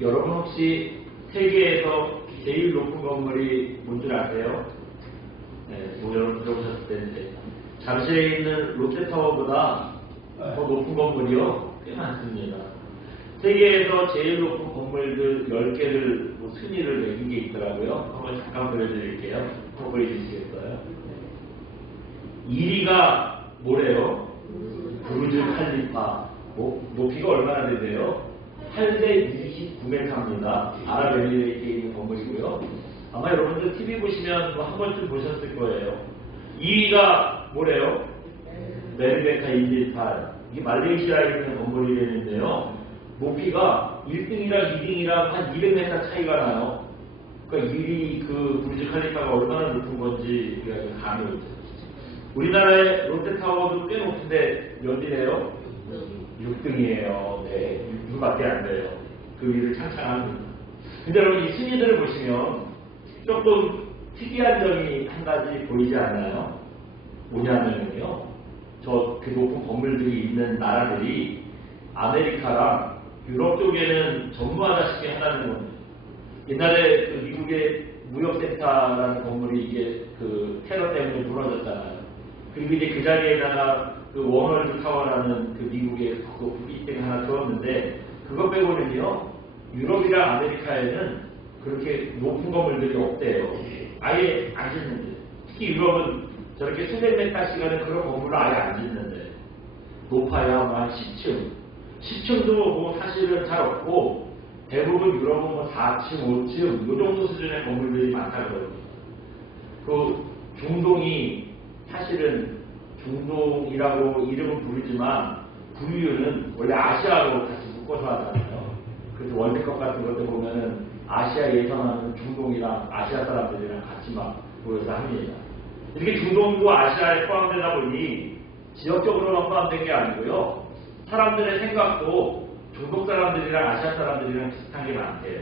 여러분 혹시 세계에서 제일 높은 건물이 뭔 줄 아세요? 네, 뭐 여러분 들어보셨을 텐데 잠실에 있는 롯데타워보다 더 높은 건물이요? 꽤 많습니다. 세계에서 제일 높은 건물들 10개를 순위를 매긴 게 있더라고요. 한번 잠깐 보여드릴게요. 보여주시겠어요? 1위가 뭐래요? 부르즈 칼리파. 높이가 얼마나 되세요? 829m입니다. 아랍에미레이트에 있는 건물이고요. 아마 여러분들 TV 보시면 한 번쯤 보셨을 거예요. 2위가 뭐래요? 메르베카 인디탈. 이게 말레이시아에 있는 건물이 되는데요. 높이가 1등이랑 2등이랑 한 200m 차이가 나요. 그러니까 1위 그 부르즈 칼리파가 얼마나 높은 건지 우리가 좀 감이 오죠. 우리나라의 롯데타워도 꽤 높은데 몇 위래요? 6등이에요. 네, 6등밖에 안 돼요. 그 위를 창창합니다. 근데 여러분 이 순위들을 보시면 조금 특이한 점이 한 가지 보이지 않나요? 뭐냐면요. 저 그 높은 건물들이 있는 나라들이 아메리카랑 유럽 쪽에는 전무하다시피 하나는 겁니다. 옛날에 그 미국의 무역센터라는 건물이 이게 그 테러 때문에 무너졌잖아요. 그리고 이제 그 자리에다가 그 워널드 타워라는 그 미국의 그 빌딩 하나 들었는데 그것 빼고는요 유럽이랑 아메리카에는 그렇게 높은 건물들이 없대요. 아예 안 짓는데 특히 유럽은 저렇게 수백 메타씩 하는 그런 건물을 아예 안 짓는데 높아야 한 10층 10층도 뭐 사실은 잘 없고 대부분 유럽은 뭐 4층, 5층 이 정도 수준의 건물들이 많다고요. 그 중동이 사실은 중동이라고 이름은 부르지만 분류는 원래 아시아로 같이 묶어서 하잖아요. 그래서 월드컵 같은 것도 보면은 아시아 예선하는 중동이랑 아시아 사람들이랑 같이 막 모여서 합니다. 이렇게 중동도 아시아에 포함되다 보니 지역적으로만 포함된 게 아니고요. 사람들의 생각도 중동 사람들이랑 아시아 사람들이랑 비슷한 게 많대요.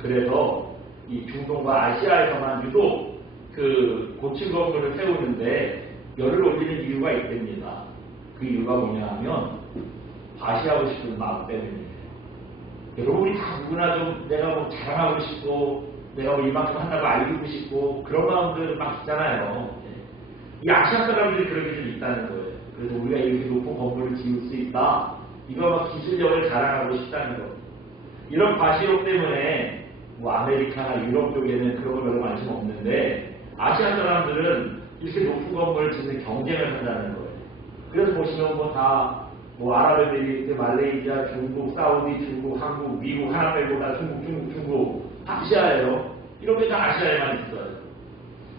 그래서 이 중동과 아시아에서만 유독 그 고층 건물을 세우는데 열을 올리는 이유가 있답니다. 그 이유가 뭐냐 하면 과시하고 싶은 마음 때문이에요. 여러분이 다 누구나 좀 내가 뭐 자랑하고 싶고 내가 뭐 이만큼 한다고 알리고 싶고 그런 마음들 막 있잖아요. 이 아시아 사람들이 그런 게 좀 있다는 거예요. 그래서 우리가 이렇게 높은 건물을 지을 수 있다. 이거 막 기술력을 자랑하고 싶다는 겁니다. 이런 과시욕 때문에 뭐 아메리카나 유럽 쪽에는 그런 거 별로 관심 없는데 아시아 사람들은 이렇게 높은 건물을 짓는 경쟁을 한다는 거예요. 그래서 보시면 뭐 다 뭐 아랍에미리트, 말레이시아, 중국, 사우디, 중국, 한국, 미국 하나 빼고 다 중국 아시아예요. 이런 게 다 아시아에만 있어요.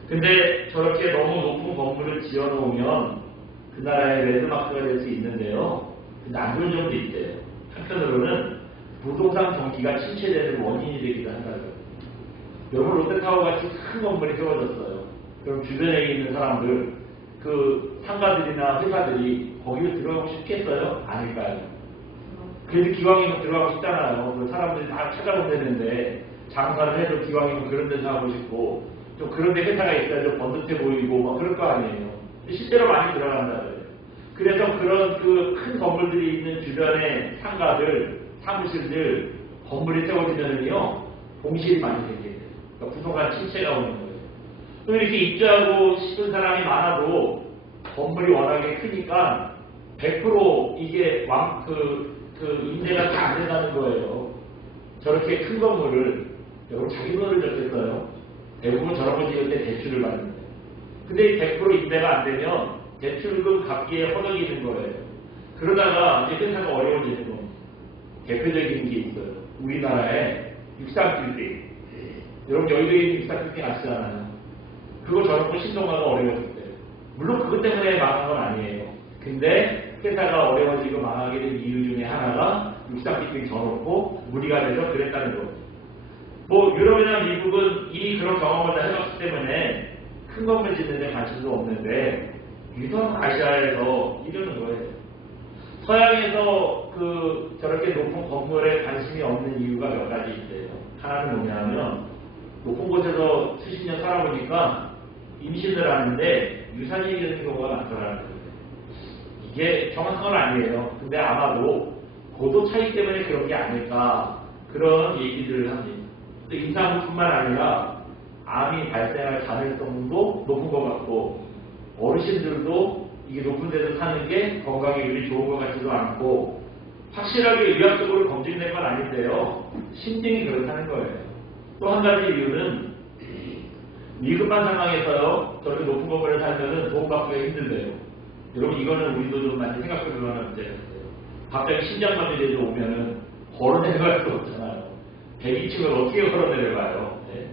근데 저렇게 너무 높은 건물을 지어놓으면 그 나라의 레드마크가 될 수 있는데요. 근데 안 좋은 점도 있대요. 한편으로는 부동산 경기가 침체되는 원인이 되기도 한다고요. 여러분 롯데타워 같이 큰 건물이 세워졌어요. 그럼 주변에 있는 사람들, 그 상가들이나 회사들이 거기로 들어가고 싶겠어요? 아닐까요? 그래도 기왕이면 들어가고 싶잖아요. 그 사람들이 다 찾아본다는데 장사를 해도 기왕이면 그런 데서 하고 싶고 좀 그런 데 회사가 있어야 좀 번듯해 보이고 막 그럴 거 아니에요. 실제로 많이 들어간다고요. 그래서 그런 그 큰 건물들이 있는 주변의 상가들, 사무실들, 건물이 세워지면은요, 공실이 많이 생겨요. 그러니까 부동산 침체가 오는 거예요. 또 이렇게 입주하고 싶은 사람이 많아도 건물이 워낙에 크니까 100% 이게 임대가 다 안 된다는 거예요. 저렇게 큰 건물을, 여러분 자기 돈을 줬겠어요? 대부분 저런 거 지을 때 대출을 받는데. 근데 100% 임대가 안 되면 대출금 갚기에 허덕이는 거예요. 그러다가 이제 회사가 어려워지는 겁니다. 대표적인 게 있어요. 우리나라에 63빌딩. 여러분 여의도에 있는 63빌딩 아시잖아요. 그거 저런 거 신청하기가 어려웠을 때. 물론 그것 때문에 망한 건 아니에요. 근데 회사가 어려워지고 망하게 된 이유 중에 하나가 63빌딩 져놓고 무리가 돼서 그랬다는 거예요. 뭐 유럽이나 미국은 이미 그런 경험을 다 해봤기 때문에 큰 건물 짓는 데 관심도 없는데 유독 아시아에서 이러는 거예요. 서양에서 저렇게 높은 건물에 관심이 없는 이유가 몇 가지 있어요. 하나는 뭐냐면 높은 곳에서 수십 년 살아보니까 임신을 하는데 유산이 되는 경우가 많더라는 거예요. 이게 정확한 건 아니에요. 근데 아마도 고도 차이 때문에 그런 게 아닐까 그런 얘기들을 합니다. 임산부뿐만 아니라 암이 발생할 가능성도 높은 것 같고 어르신들도 이게 높은 데서 사는 게 건강에 그리 좋은 것 같지도 않고 확실하게 의학적으로 검증된 건 아닌데요. 심증이 그렇다는 거예요. 또 한 가지 이유는 위급한 상황에서요. 저렇게 높은 건물에 살면은 돈 갚기가 힘들대요. 여러분 이거는 우리도 좀 많이 생각해 볼 만한 문제가 있어요. 갑자기 심장마비제도 오면은 걸어 내려갈 수 없잖아요. 102층을 어떻게 걸어 내려가요? 네.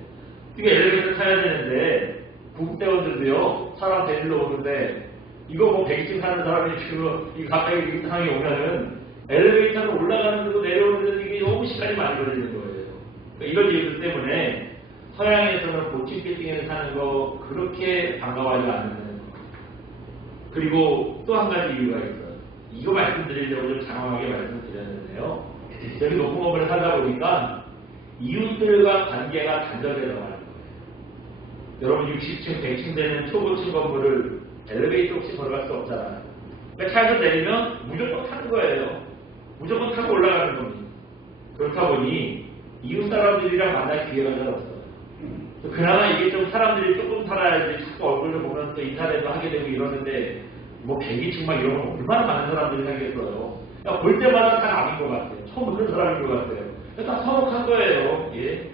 이게 엘리베이터 타야 되는데 구급대원들도요. 사람 데리러 오는데 이거 뭐 102층 사는 사람이 지금 이 갑자기 이 상황이 오면은 엘리베이터로 올라가는데도 내려오는데도 이게 너무 시간이 많이 걸리는 거예요. 그러니까 이런 이유들 때문에 서양에서는 고층 빌딩에 사는 거 그렇게 반가워하지 않는 거예요. 그리고 또 한 가지 이유가 있어요. 이거 말씀드리려고 좀 장황하게 말씀드렸는데요. 여기 높은 건물에 살다 보니까 이웃들과 관계가 단절되어 나가는 거예요. 여러분 60층, 100층 되는 초고층 건물을 엘리베이터 없이 걸어갈 수 없잖아요. 그러니까 차에서 내리면 무조건 타는 거예요. 무조건 타고 올라가는 겁니다. 그렇다 보니 이웃 사람들이랑 만날 기회가 잘 없어요. 그나마 이게 좀 사람들이 조금 살아야지 자꾸 얼굴을 보면 또 인사라도 하게 되고 이러는데 뭐 102층 막 이런 거 얼마나 많은 사람들이 살겠어요. 그러니까 볼 때마다 다 남인 것 같아요. 처음 보는 사람인 것 같아요. 다 서먹한 거예요. 예.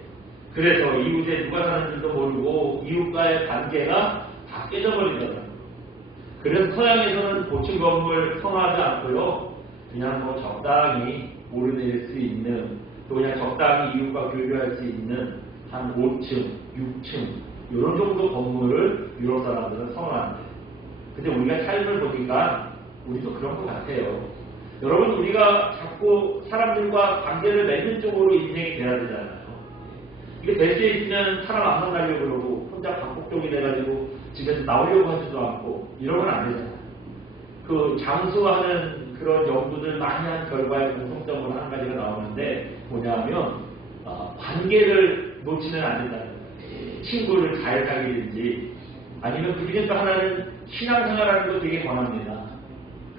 그래서 이웃에 누가 사는지도 모르고 이웃과의 관계가 다 깨져버리잖아요. 그래서 서양에서는 고층 건물 선호하지 않고요. 그냥 뭐 적당히 오르내릴 수 있는 또 그냥 적당히 이웃과 교류할 수 있는 한 5층, 6층 이런 정도 건물을 유럽 사람들은 선호한대요. 근데 우리가 삶을 보니까 우리도 그런 것 같아요. 여러분 우리가 자꾸 사람들과 관계를 맺는 쪽으로 인생이 돼야 되잖아요. 이게 될 수 있으면 사람 안 만나려고 그러고 혼자 방콕적이 돼가지고 집에서 나오려고 하지도 않고 이러면 안 되잖아요. 그 장수하는 그런 연구들 많이 한 결과에 공통점으로 한 가지가 나오는데 뭐냐면 관계를 놓치면 안 된다는 거예요. 친구를 잘 사귀든지 아니면 그 중에 또 하나는 신앙생활하는 거 되게 권합니다.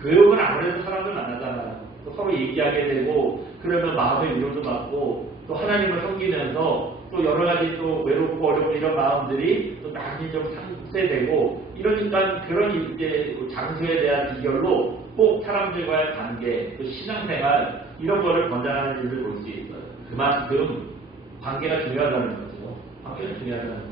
교육은 아무래도 사람들 만나잖아요. 또 서로 얘기하게 되고 그러면 마음의 위로도 받고 또 하나님을 섬기면서 또 여러 가지 또 외롭고 어렵고 이런 마음들이 또 많이 좀 상쇄되고 이러니까 그런 이제 장수에 대한 비결로 꼭 사람들과의 관계, 또 신앙생활 이런 거를 권장하는 일을 볼 수 있어요. 그만큼 관계가 중요하다는 거죠. 관계가 중요하다는 거죠.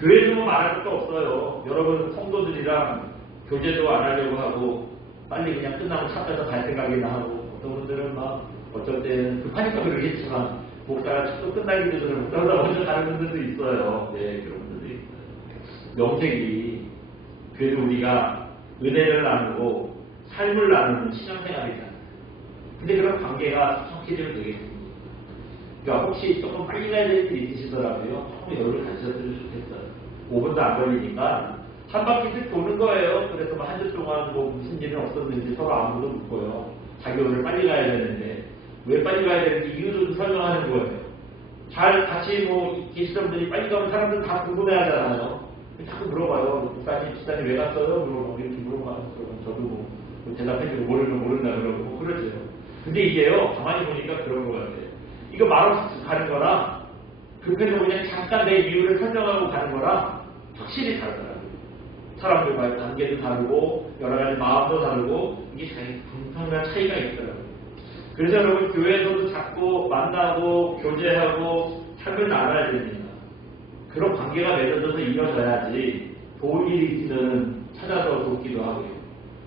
교회도 뭐 말할 것도 없어요. 여러분 성도들이랑 교제도 안 하려고 하고 빨리 그냥 끝나고 차 타서 갈 생각이나 하고 어떤 분들은 막 어쩔 때는 급하니까 그러겠지만 목사가 축도 끝나기도 전에 목사보다 먼저 가는 분들도 있어요. 네, 그런 분들도 있어요. 명색이 그래도 우리가 은혜를 나누고 삶을 나누는 신앙생활이잖아요. 근데 그런 관계가 성취되면 되겠습니다. 그러니까 혹시 조금 빨리 가야 될 일이 있으시더라고요. 조금 여유를 가지셨으면 좋겠어요. 5분도 안 걸리니까 한 바퀴씩 도는 거예요. 그래서 뭐 한 주 동안 뭐 무슨 일은 없었는지 서로 아무도 묻고요. 자기 오늘 빨리 가야 되는데 왜 빨리 가야 되는지 이유를 설명하는 거예요. 잘 같이 뭐 계시던 분들이 빨리 가면 사람들 다 궁금해하잖아요. 자꾸 물어봐요. 집사님 왜 갔어요? 그러고 이렇게 물어봐요. 그러면 저도 뭐 대답해주고 모른다 그러고 뭐 그러죠. 근데 이게요 가만히 보니까 그런 것 같아요. 이거 말없이 가는 거랑 급해서 그냥 잠깐 내 이유를 설명하고 가는 거랑 확실히 다르더라고요. 사람들과의 관계도 다르고 여러 가지 마음도 다르고 이게 엄청난 차이가 있더라고요. 그래서 여러분 교회에서도 자꾸 만나고 교제하고 삶을 나눠야 됩니다. 그런 관계가 맺어져서 이어져야지 도울 일이 있으면 찾아서 돕기도 하고요.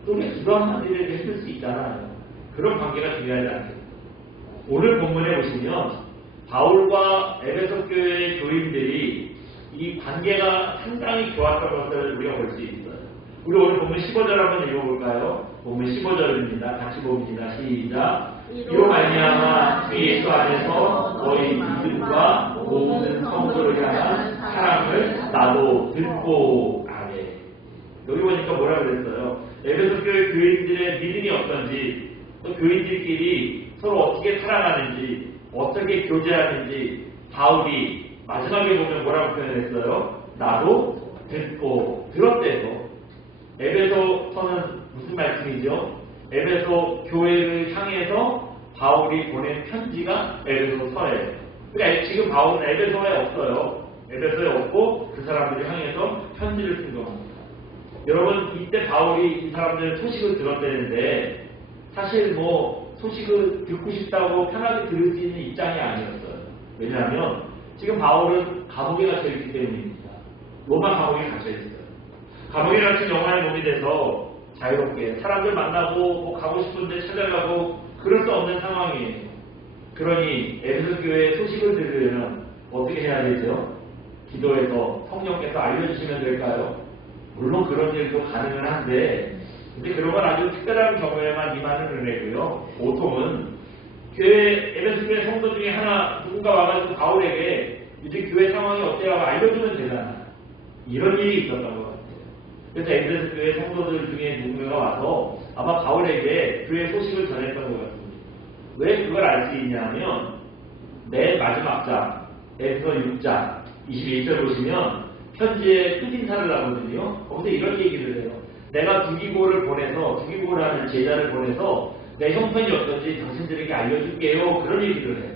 또 우리가 기도하는 일을 해줄 수 있잖아요. 그런 관계가 중요하지 않겠어요. 오늘 본문에 보시면 바울과 에베소 교회의 교인들이 이 관계가 상당히 좋았던 것을 우리가 볼 수 있어요. 우리 오늘 본문 15절 한번 읽어볼까요? 본문 15절입니다. 같이 봅니다. 시작. 이로 말미암아 주 예수 안에서 너희 믿음과 모든 성도를 향한 사랑을 나도 듣고 아멘. 여기 보니까 뭐라고 그랬어요? 에베소 교회 교인들의 믿음이 어떤지 또 교인들끼리 서로 어떻게 살아가는지 어떻게 교제하는지 바울이 마지막에 보면 뭐라고 표현했어요? 나도 듣고 들었대요. 에베소서는 무슨 말씀이죠? 에베소 교회를 향해서 바울이 보낸 편지가 에베소서예요. 그러니까 지금 바울은 에베소에 없어요. 에베소에 없고 그 사람들을 향해서 편지를 쓴 겁니다. 여러분 이때 바울이 이 사람들 소식을 들었다는데 사실 뭐 소식을 듣고 싶다고 편하게 들을 수 있는 입장이 아니었어요. 왜냐하면 지금 바울은 감옥에 갇혀 있기 때문입니다. 로마 감옥에 갇혀 있어요. 감옥에 갇힌 영혼의 몸이 돼서 자유롭게 사람들 만나고 뭐 가고 싶은데 찾아가고 그럴 수 없는 상황이에요. 그러니 에베소 교회의 소식을 들으려면 어떻게 해야 되죠? 기도해서 성령께서 알려주시면 될까요? 물론 그런 일도 가능은 한데 근데 그런 건 아주 특별한 경우에만 임하는 은혜고요. 보통은 교회 에베소 교회 성도 중에 하나 누군가 와가지고 바울에게 이제 교회 상황이 어때요? 알려주면 되잖아요. 이런 일이 있었던 것 같아요. 그래서 에베소 교회 성도들 중에 누군가가 와서 아마 바울에게 교회 소식을 전했던 것 같습니다. 왜 그걸 알 수 있냐면 맨 마지막 장 에베소 6장 21절 보시면 편지의 끝인사를 하거든요. 거기서 이런 얘기를 해요. 내가 두기고를 보내서 두기고라는 제자를 보내서 내 형편이 어떤지 당신들에게 알려줄게요. 그런 얘기를 해요.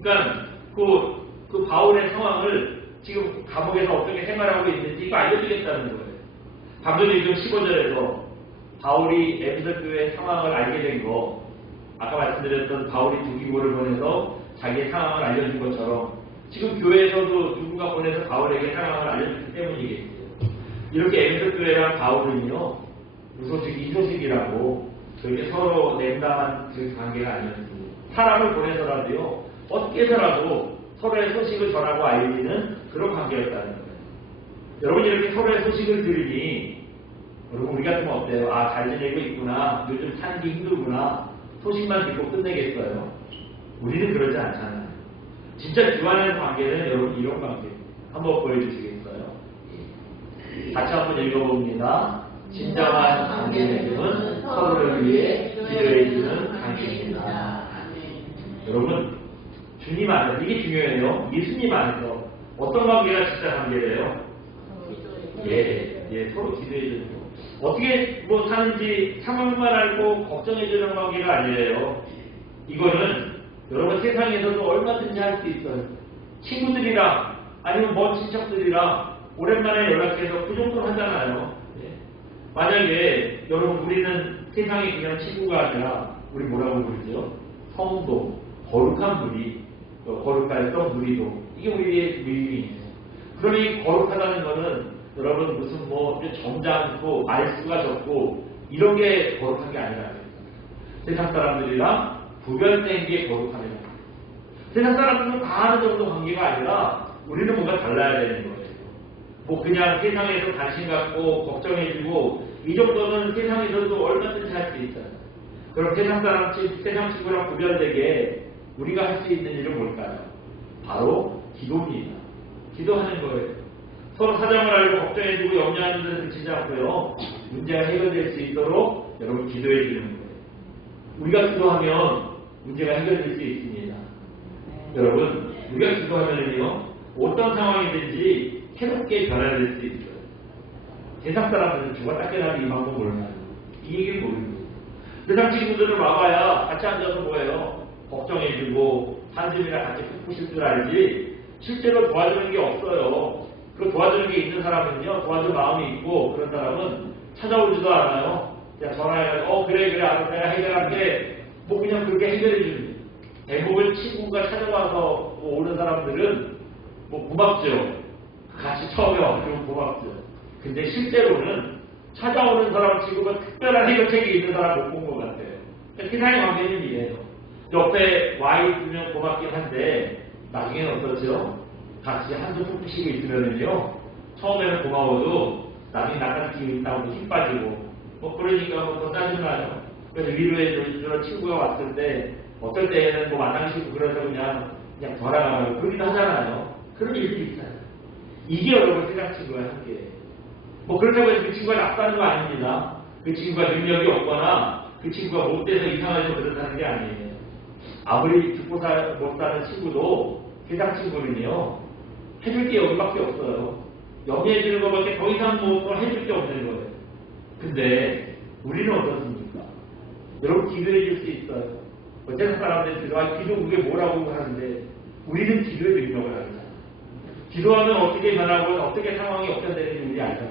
그러니까 그 바울의 상황을 지금 감옥에서 어떻게 생활하고 있는지 이거 알려주겠다는 거예요. 방금 읽은 15절에서 바울이 에베소 교회의 상황을 알게 된 거, 아까 말씀드렸던 바울이 두기고를 보내서 자기의 상황을 알려준 것처럼 지금 교회에서도 누군가 보내서 바울에게 상황을 알려줬기 때문이겠죠. 이렇게 에베소 교회랑 바울은요, 이 소식이라고 그렇게 서로 냉담한 그 관계가 아니었습니다. 사람을 보내서라도요, 어떻게 해서라도 서로의 소식을 전하고 알리는 그런 관계였다는 거예요. 여러분 이렇게 서로의 소식을 들으니 여러분 우리 같으면 어때요? 아, 잘 지내고 있구나. 요즘 사는 게 힘들구나. 소식만 듣고 끝내겠어요? 우리는 그러지 않잖아요. 진짜 교환하는 관계는 여러분 이런 관계입니다. 한번 보여주시겠어요? 같이 한번 읽어봅니다. 진정한 관계 맺음은 서로를 위해 기도해주는 관계입니다. 여러분 주님 안에서 이게 중요해요. 예수님 안에서 어떤 관계가 진짜 관계래요? 서로 기도해주는 거. 어떻게 뭐 사는지 상황만 알고 걱정해주는 관계가 아니래요. 이거는 여러분 세상에서도 얼마든지 할 수 있어요. 친구들이랑 아니면 먼 친척들이랑 오랜만에 연락해서 그 정도는 하잖아요. 만약에 여러분 우리는 세상에 그냥 친구가 아니라 우리 뭐라고 부르죠? 성도, 거룩한 무리, 거룩할 무리도 이게 우리의 무리임이에요. 그러니 거룩하다는 거는 여러분 무슨 뭐 점잖고 말수가 적고 이런 게 거룩한 게 아니라 세상 사람들이랑 구별된 게 거룩함이다. 세상 사람들은 다 아는 정도 관계가 아니라 우리는 뭔가 달라야 되는 거예요. 뭐 그냥 세상에서 관심 갖고 걱정해주고 이 정도는 세상에서도 얼마든지 할 수 있어요. 그럼 세상 친구랑 구별되게 우리가 할 수 있는 일은 뭘까요? 바로 기도입니다. 기도하는 거예요. 서로 사정을 알고 걱정해주고 염려하는 데는 그치지 않고요. 문제가 해결될 수 있도록 여러분 기도해 주는 거예요. 우리가 기도하면 문제가 해결될 수 있습니다. 여러분 우리가 기도하면요 어떤 상황이든지 새롭게 변화될 수 있어요. 세상 사람들은 누가 닦여나도 이 방법 몰라요. 이 얘기를 모릅니다. 세상 친구들을 와봐야 같이 앉아서 뭐예요? 걱정해주고 한숨이나 같이 푹 푸실 줄 알지 실제로 도와주는 게 없어요. 그 도와주는 게 있는 사람은요 도와줄 마음이 있고 그런 사람은 찾아오지도 않아요. 그냥 전화해서 그래 알아서 내가 해결할게 뭐 그냥 그렇게 해결해 주는 대부분 친구가 찾아와서 오는 사람들은 뭐 고맙죠. 같이 처음에 와서 고맙죠. 근데 실제로는 찾아오는 사람 친구가 특별한 해결책이 있는 사람 못 본 것 같아요. 그러니까 세상의 관계는 이래요. 옆에 와 있으면 고맙긴 한데 나중에는 어떠죠? 같이 한두 푼 푸시고 있으면은요 처음에는 고마워도 나중에 낚아끼고 있다고 힘 빠지고 뭐 그러니까 뭐 더 짜증나요. 그래서 위로해주는 친구가 왔을 때 어떨 때에는 뭐 마당시고 그래서 그냥 돌아가고 그러기도 하잖아요. 그런 일도 있어요. 이게 여러분 세상 친구와 함께해요. 뭐 그렇다고 해서 그 친구가 나빠하는 거 아닙니다. 그 친구가 능력이 없거나 그 친구가 못돼서 이상해서 그렇다는 게 아니에요. 아무리 죽고 못 사는 친구도 세상 친구는요 해줄 게 여기밖에 없어요. 염려해주는 것밖에 더 이상 뭐 해줄 게 없는 거예요. 근데 우리는 어떻습니까? 여러분 기도해 줄 수 있어요. 세상 사람들은 기도 그게 뭐라고 하는데 우리는 기도의 능력을 알잖아. 기도하면 어떻게 변하고 어떻게 상황이 역전되는지 우리 알잖아.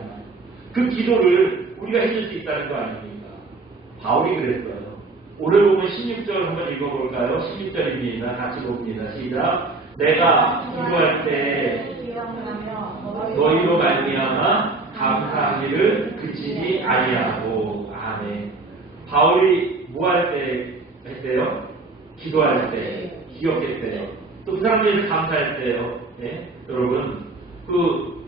그 기도를 우리가 해줄 수 있다는 거 아닙니까? 바울이 그랬어요. 오늘 보면 16절 한번 읽어볼까요? 16절입니다. 같이 봅니다. 시작. 내가 기도할 때 너희로 말미암아 감사하기를 그치지 아니하고. 아멘. 바울이 뭐 할 때 했대요? 기도할 때, 기억했대요. 또 그 사람들이 감사할 때요. 예? 여러분, 그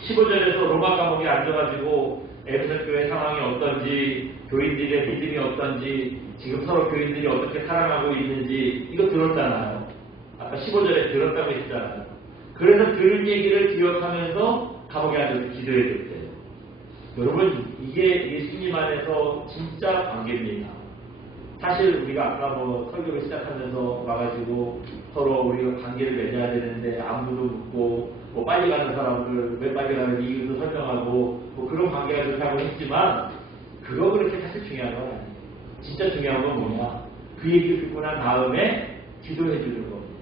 15절에서 로마 감옥에 앉아가지고 에베소 교회 상황이 어떤지, 교인들의 믿음이 어떤지, 지금 서로 교인들이 어떻게 살아가고 있는지 이거 들었잖아요. 아까 15절에 들었다고 했잖아요. 그래서 들은 얘기를 기억하면서 감옥에 앉아서 기도해야 될 때요. 여러분, 이게 예수님 안에서 진짜 관계입니다. 사실 우리가 아까 설교를 시작하면서 와가지고 서로 우리가 관계를 맺어야 되는데 안부도 묻고 빨리 가는 사람들 왜 빨리 가는지 이유도 설명하고 그런 관계가 좋다고 했지만 그거 그렇게 사실 중요한 건 아니에요. 진짜 중요한 건 뭐냐? 그 얘기를 듣고 난 다음에 기도해 주는 겁니다.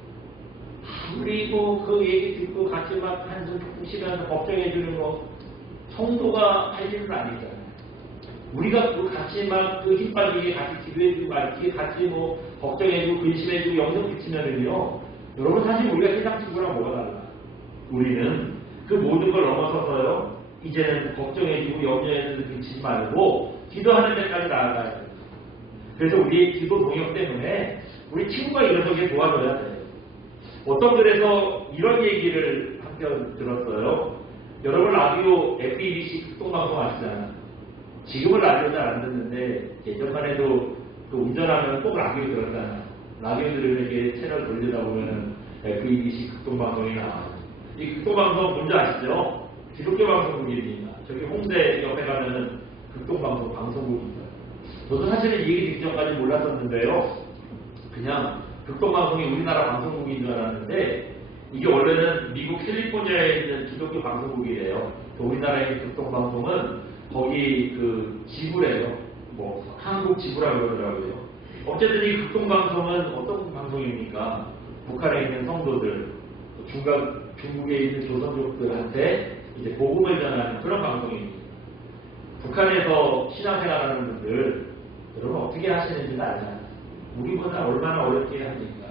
우리 그 얘기 듣고 같이 막 한숨 푹 쉬면서 걱정해 주는 거 성도가 할 일은 아니잖아요. 우리가 같이 막 힘 빠지게 같이 기도해주고 같이 걱정해주고 근심해주고 영성 비치면은요, 여러분 사실 우리가 세상 친구랑 뭐가 달라? 우리는 그 모든 걸 넘어서서요, 이제는 걱정해주고 염려해주고 비치지 말고 기도하는 데까지 나아가야 돼요. 그래서 우리의 기도 동역 때문에 우리 친구가 일어서게 도와줘야 돼요. 어떤 글에서 이런 얘기를 한편 들었어요. 여러분 라디오 FEBC 극동방송 아시잖아요. 지금은 라디오 잘 안 듣는데 예전만 해도 운전하면 꼭 라디오 들었잖아요. 라디오 들으면 이렇게 채널 돌리다 보면은 FEBC 극동방송이 나와요. 이 극동방송 뭔지 아시죠? 기독교 방송국입니다. 저기 홍대 옆에 가면은 극동방송 방송국입니다. 저도 사실은 이 얘기 듣기 전까지 몰랐었는데요. 그냥 극동방송이 우리나라 방송국인 줄 알았는데 이게 원래는 미국 캘리포니아에 있는 기독교 방송국이래요. 우리나라의 극동방송은 거기 그 지부래요. 한국 지부라고 그러더라고요. 어쨌든 이 극동방송은 어떤 방송입니까? 북한에 있는 성도들, 중국에 있는 조선족들한테 이제 복음을 전하는 그런 방송입니다. 북한에서 신앙생활하는 분들, 여러분 어떻게 하시는지는 알잖아요. 우리보다 얼마나 어렵게 합니까?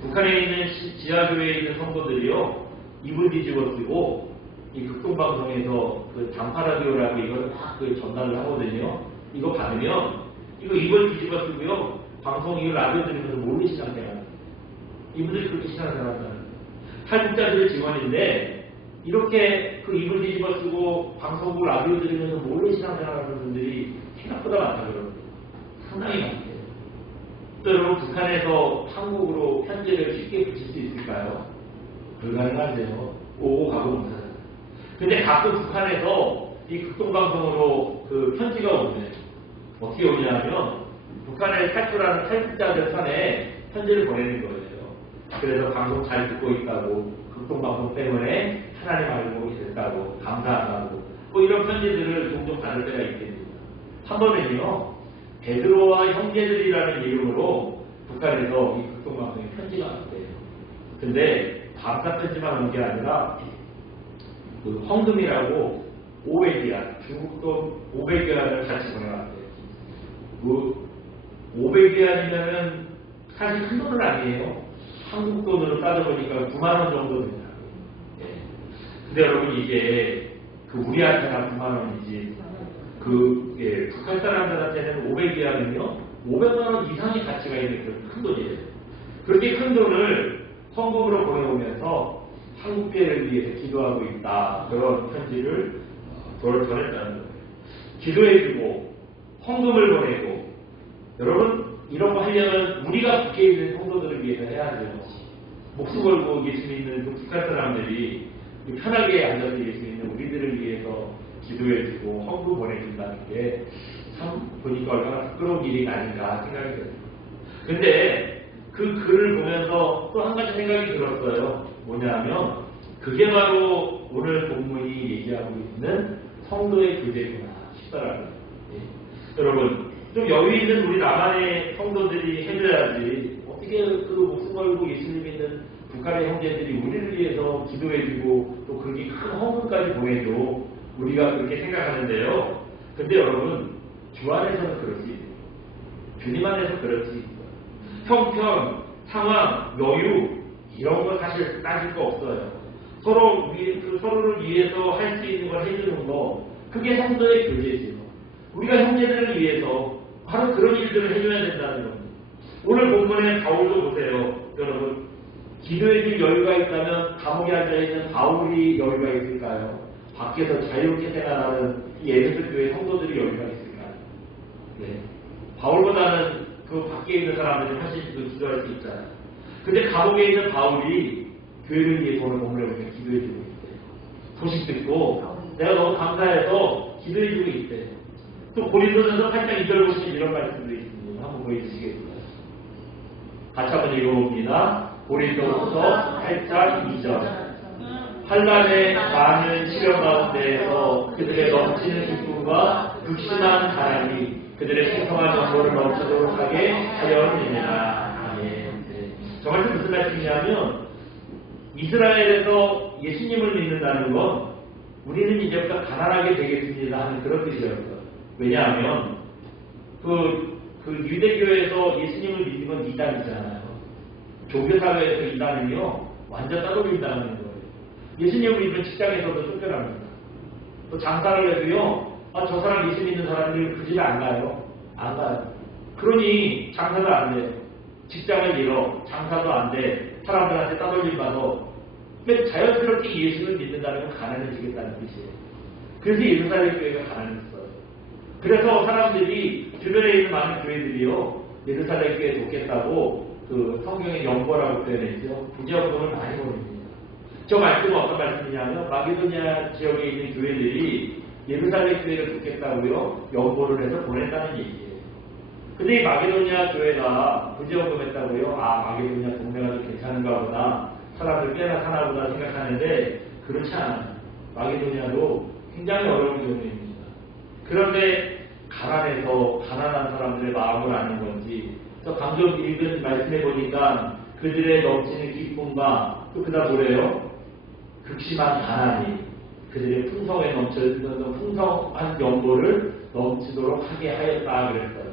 북한에 있는 지하교회에 있는 성도들이요, 이불 뒤집어 쓰고 이 극동방송에서 그 단파라디오라고 이걸 막 전달을 하거든요. 이거 받으면 이거 이불 뒤집어 쓰고요, 방송 이거 라디오 들으면서 몰래 신앙생활. 이분들이 그렇게 신앙생활 한다는 거예요. 탈북자들의 지원인데 이렇게 그 이불 뒤집어 쓰고 방송국 라디오 들으면서 몰래 신앙생활하는 분들이 생각보다 많다 그럽니다. 상당히 많대요. 또 여러분 북한에서 한국으로 편지를 쉽게 붙일 수 있을까요? 불가능한데요. 오고 가고 못하잖아요. 근데 가끔 북한에서 이 극동방송으로 그 편지가 오네요. 어떻게 오냐면 북한에 탈출하는 탈북자들 편에 편지를 보내는 거예요. 그래서 방송 잘 듣고 있다고, 극동방송 때문에 하나님 알고 됐다고, 감사하다고 이런 편지들을 종종 받을 때가 있겠습니다. 한 번은요, 베드로와 형제들이라는 이름으로 북한에서 이 극동방송에 편지가 왔대요. 근데 감사 편지만 온 게 아니라 그 헌금이라고 500위안, 중국 돈 500위안을 같이 보내왔대요. 그 500위안이면은 사실 큰 돈은 아니에요. 한국 돈으로 따져보니까 9만원 정도 된다. 예. 근데 여러분 이게 우리한테나 9만원이지 북한 사람들한테는 500위안은요 500만원 이상의 가치가 있는 그런 큰 돈이에요. 그렇게 큰 돈을 헌금으로 보내오면서 한국교회를 위해서 기도하고 있다, 그런 편지를 전했다는 거예요. 기도해주고 헌금을 보내고, 여러분 이런 거 하려면 우리가 북에 있는 성도들을 위해서 해야죠. 목숨 걸고 예수 믿는 북한 사람들이 편하게 앉아서 예수 믿는 우리들을 위해서 기도해주고 헌금 보내준다는 게 참 보니까 얼마나 부끄러운 일이 아닌가 생각이 들어요. 근데 그 글을 보면서 또 한 가지 생각이 들었어요. 뭐냐면 그게 바로 오늘 본문이 얘기하고 있는 성도의 교제구나 싶더라고요. 예. 여러분 좀 여유 있는 우리 남한의 성도들이 해줘야지. 어떻게 그 목숨 걸고 예수님 믿는 북한의 형제들이 우리를 위해서 기도해주고 또 그렇게 큰 헌금까지 보내줘. 우리가 그렇게 생각하는데요. 근데 여러분, 주 안에서는 그렇지. 주님 안에서 그렇지. 형편, 상황, 여유 이런 거 사실 따질 거 없어요. 서로를 위해서 할 수 있는 걸 해주는 거, 그게 성도의 교제지. 우리가 형제들을 위해서 바로 그런 일들을 해줘야 된다는 겁니다. 오늘 본문에 바울도 보세요. 여러분, 기도해줄 여유가 있다면 감옥에 앉아있는 바울이 여유가 있을까요? 밖에서 자유롭게 생활하는 이 에베소 교회 성도들이 여유가 있을까요? 네. 바울보다는 그 밖에 있는 사람들이 훨씬 더 기도할 수 있잖아요. 근데 감옥에 있는 바울이 교회를 위해서 오늘 본문에 보면 기도해주고 있대요. 소식 듣고 내가 너무 감사해서 기도해주고 있대요. 또 고린도전서 8장 2절 보시면 이런 말씀도 있습니다. 한번 보여주시겠어요? 같이 한번 읽어봅니다. 고린도전서 8장 2절. 환난의 많은 시련 가운데에서 그들의 넘치는 기쁨과 극심한 바람이 그들의 풍성한 정보를 넘치도록 하게 하였느니라. 아멘. 저 말씀 무슨 말씀이냐면 이스라엘에서 예수님을 믿는다는 건 우리는 이제부터 가난하게 되겠습니다 하는 그런 뜻이었어요. 왜냐하면 그 유대교에서 예수님을 믿는 건 이단이잖아요. 종교사회에서 이단은요 완전 따돌린다는 거예요. 예수님을 믿는 직장에서도 쫓겨납니다. 또 장사를 해도요 저 사람 예수 믿는 사람들이 그 집에 안 가요. 안 가요. 그러니 장사도 안 돼요. 직장을 잃어. 장사도 안 돼. 사람들한테 따돌림 받아. 자연스럽게 예수를 믿는다는 건 가난해지겠다는 뜻이에요. 그래서 예루살렘 교회가 가난했어요. 그래서 사람들이 주변에 있는 많은 교회들이요 예루살렘 교회에 돕겠다고 그 성경의 연보라고 표현했죠. 부지헌금을 많이 보냅니다. 저 말씀은 어떤 말씀이냐면 마게도니아 지역에 있는 교회들이 예루살렘 교회를 돕겠다고요 연보를 해서 보냈다는 얘기예요. 근데 이 마게도니아 교회가 부지헌금 했다고요 마게도니아 동네가 좀 괜찮은가 보다 사람들 꽤나 사나보다 생각하는데 그렇지 않아요. 마게도니아도 굉장히 어려운 경우입니다. 그런데 가난해서 가난한 사람들의 마음을 아는 건지 또 방금 읽은 말씀해 보니까 그들의 넘치는 기쁨과 또 그다음 뭐래요? 극심한 가난이 그들의 풍성에 넘치는 풍성한 연보를 넘치도록 하게 하였다 그랬어요.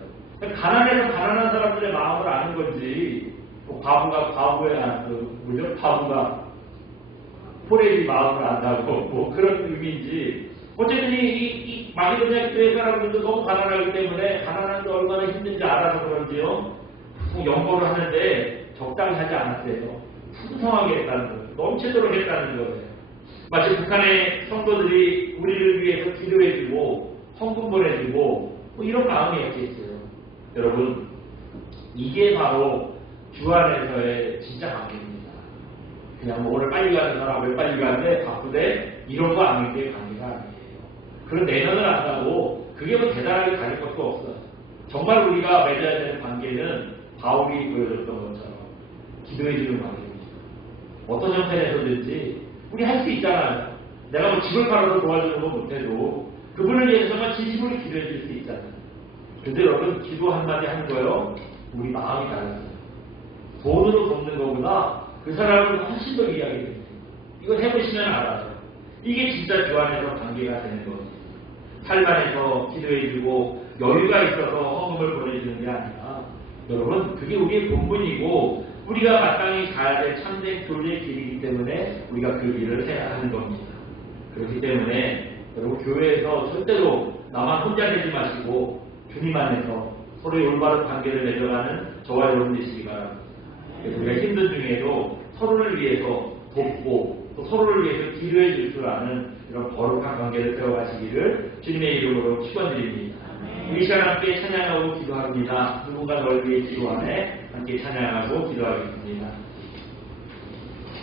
가난해서 가난한 사람들의 마음을 아는 건지 바보가 포레이 마음을 안다고 그런 의미인지 어쨌든 이 마게도니아 교회 사람들도 너무 가난하기 때문에 가난한데 얼마나 힘든지 알아서 그런지요 연보를 하는데 적당히 하지 않았어요. 풍성하게 했다는 거예요. 넘치도록 했다는 거예요. 마치 북한의 성도들이 우리를 위해서 기도해주고 헌금 보내주고 이런 마음이 있겠어요. 여러분 이게 바로 주 안에서의 진짜 관계입니다. 그냥 오늘 빨리 가는 사람 왜 빨리 가는데 바쁘대 이런 거 아닐 때 관계가 아니에요. 그런 내면을 안다고 그게 뭐 대단하게 다를 것도 없어요. 정말 우리가 맺어야 되는 관계는 바울이 보여줬던 것처럼 기도해주는 관계입니다. 어떤 형편에서든지 우리 할 수 있잖아요. 내가 뭐 집을 팔아서 도와주는 건 못해도 그분을 위해서만 진심으로 기도해줄 수 있잖아요. 근데 여러분 기도 한마디 하는 거요 우리 마음이 달라요. 돈으로 돕는 거보다 그 사람을 훨씬 더 이해하게 됩니다. 이거 해보시면 알아요. 이게 진짜 주 안에서 관계가 되는 거죠. 삶 안에서 기도해주고 여유가 있어서 헌금을 보내주는 게 아니라 여러분 그게 우리의 본분이고 우리가 마땅히 가야 될 참된 교제의 길이기 때문에 우리가 그 일을 해야 하는 겁니다. 그렇기 때문에 여러분 교회에서 절대로 나만 혼자 되지 마시고 주님 안에서 서로의 올바른 관계를 맺어가는 저와 여러분 되시기 바랍니다. 우리가 힘든 중에도 서로를 위해서 돕고 또 서로를 위해서 기도해 줄 줄 아는 이런 거룩한 관계를 세워가시기를 주님의 이름으로 축원드립니다. 우리 시간 함께 찬양하고 기도합니다. 누군가 널 위해 기도하네 함께 찬양하고 기도하겠습니다.